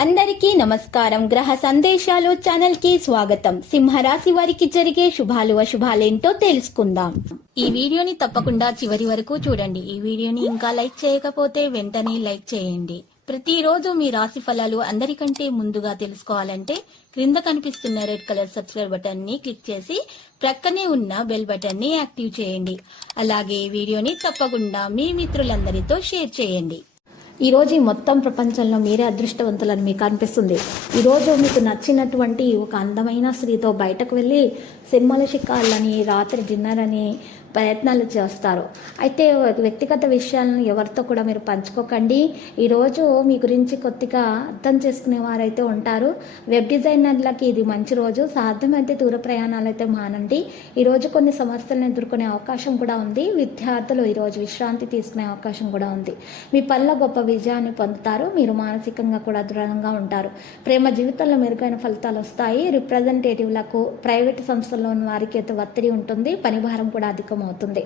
అందరికీ నమస్కారం. గ్రహ సందేశాలు ఛానల్ కి స్వాగతం. సింహరాశి వారికి జరిగే శుభాలు అశుభాలేంటో తెలుసుకుందాం. ఈ వీడియోని తప్పకుండా చివరి వరకు చూడండి. ఈ వీడియోని ఇంకా లైక్ చేయకపోతే వెంటనే లైక్ చేయండి. ప్రతిరోజు మీ రాశి ఫలాలు అందరికంటే ముందుగా తెలుసుకోవాలంటే క్రింద కనిపిస్తున్న రెడ్ కలర్ సబ్స్క్రైబ్ బటన్ ని క్లిక్ చేసి ప్రక్కనే ఉన్న బెల్ బటన్ ని యాక్టివ్ చేయండి. అలాగే వీడియోని తప్పకుండా మీ మిత్రులందరితో షేర్ చేయండి. ఈ రోజు మొత్తం ప్రపంచంలో మీరే అదృష్టవంతులని మీకు అనిపిస్తుంది. ఈరోజు మీకు నచ్చినటువంటి ఒక అందమైన స్త్రీతో బయటకు వెళ్ళి సినిమాల షికార్లని, రాత్రి డిన్నర్ అని ప్రయత్నాలు చేస్తారు. అయితే వ్యక్తిగత విషయాలను ఎవరితో కూడా మీరు పంచుకోకండి. ఈరోజు మీ గురించి కొద్దిగా అర్థం చేసుకునే వారైతే ఉంటారు. వెబ్ డిజైనర్లకి ఇది మంచి రోజు. సాధ్యమైతే దూర ప్రయాణాలు అయితే మానండి. ఈరోజు కొన్ని సమస్యలను ఎదుర్కొనే అవకాశం కూడా ఉంది. విద్యార్థులు ఈరోజు విశ్రాంతి తీసుకునే అవకాశం కూడా ఉంది. మీ పనిలో గొప్ప విజయాన్ని పొందుతారు. మీరు మానసికంగా కూడా దృఢంగా ఉంటారు. ప్రేమ జీవితంలో మెరుగైన ఫలితాలు వస్తాయి. రిప్రజెంటేటివ్లకు, ప్రైవేట్ సంస్థల్లో ఉన్న వారికి అయితే ఒత్తిడి ఉంటుంది. పని భారం కూడా అధికం అవుతుంది.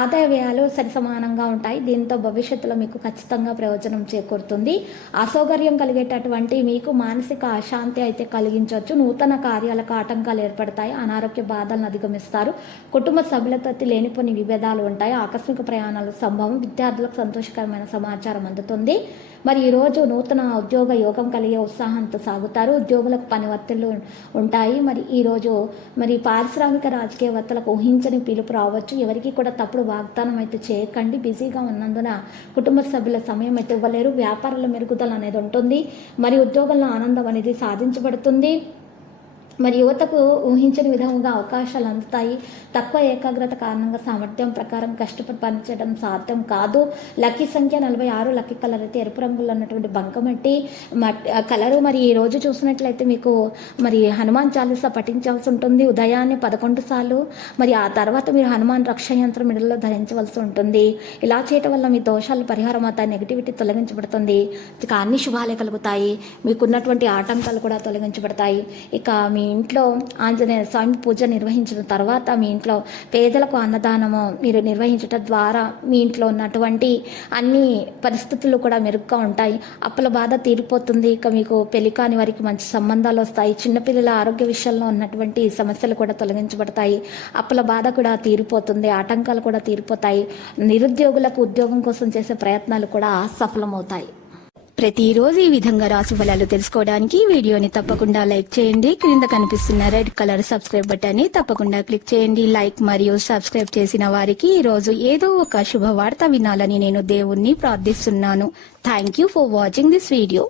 ఆదాయ వ్యయాలు సరిసమానంగా ఉంటాయి. దీంతో భవిష్యత్తులో మీకు ఖచ్చితంగా ప్రయోజనం చేకూరుతుంది. అసౌకర్యం కలిగేటటువంటి మీకు మానసిక అశాంతి అయితే కలిగించవచ్చు. నూతన కార్యాలకు ఆటంకాలు ఏర్పడతాయి. అనారోగ్య బాధలను అధిగమిస్తారు. కుటుంబ సభ్యులతో లేనిపోని విభేదాలు ఉంటాయి. ఆకస్మిక ప్రయాణాలు సంభవం. విద్యార్థులకు సంతోషకరమైన సమాచారం అందుతుంది. మరి ఈరోజు నూతన ఉద్యోగ యోగం కలిగే ఉత్సాహంతో సాగుతారు. ఉద్యోగులకు పని ఒత్తిళ్లు ఉంటాయి. మరి ఈరోజు పారిశ్రామిక రాజకీయవేత్తలకు ఊహించని పిలుపు రావచ్చు. ఎవరికి కూడా తప్పుడు వాగ్దానం అయితే చేయకండి. బిజీగా ఉన్నందున కుటుంబ సభ్యుల సమయం అయితే ఇవ్వలేరు. వ్యాపారాల మెరుగుదల అనేది ఉంటుంది. మరి ఉద్యోగంలో ఆనందం అనేది సాధించబడుతుంది. మరి యువతకు ఊహించని విధంగా అవకాశాలు అందుతాయి. తక్కువ ఏకాగ్రత కారణంగా సామర్థ్యం ప్రకారం కష్టపడి పనిచేయడం సాధ్యం కాదు. లక్కీ సంఖ్య 46. లక్కీ కలర్ అయితే ఎరుపు రంగులో ఉన్నటువంటి బంకమట్టి కలరు. మరి ఈ రోజు చూసినట్లయితే మీకు హనుమాన్ చాలీసా పఠించాల్సి ఉంటుంది ఉదయాన్నే 11 సార్లు. మరి ఆ తర్వాత మీరు హనుమాన్ రక్ష యంత్రం మెడలో ధరించవలసి ఉంటుంది. ఇలా చేయటం వల్ల మీ దోషాలు పరిహారం అవుతాయి. నెగిటివిటీ తొలగించబడుతుంది. ఇక అన్ని శుభాలే కలుగుతాయి. మీకున్నటువంటి ఆటంకాలు కూడా తొలగించబడతాయి. ఇక మీ ఇంట్లో ఆంజనేయ స్వామి పూజ నిర్వహించిన తర్వాత మీ ఇంట్లో పేదలకు అన్నదానము మీరు నిర్వహించడం ద్వారా మీ ఇంట్లో ఉన్నటువంటి అన్ని పరిస్థితులు కూడా మెరుగ్గా ఉంటాయి. అప్పుల బాధ తీరిపోతుంది. ఇక మీకు పెళ్లి కాని వారికి మంచి సంబంధాలు వస్తాయి. చిన్నపిల్లల ఆరోగ్య విషయంలో ఉన్నటువంటి సమస్యలు కూడా తొలగించబడతాయి. అప్పుల బాధ కూడా తీరిపోతుంది. ఆటంకాలు కూడా తీరిపోతాయి. నిరుద్యోగులకు ఉద్యోగం కోసం చేసే ప్రయత్నాలు కూడా సఫలమవుతాయి. ప్రతిరోజు ఈ విధంగా రాశి ఫలాలు తెలుసుకోవడానికి వీడియోని తప్పకుండా లైక్ చేయండి. క్రింద కనిపిస్తున్న రెడ్ కలర్ సబ్స్క్రైబ్ బటన్ ని తప్పకుండా క్లిక్ చేయండి. లైక్ మరియు సబ్స్క్రైబ్ చేసిన వారికి ఈ రోజు ఏదో ఒక శుభవార్త వినాలని నేను దేవుణ్ణి ప్రార్థిస్తున్నాను. Thank you for watching this video.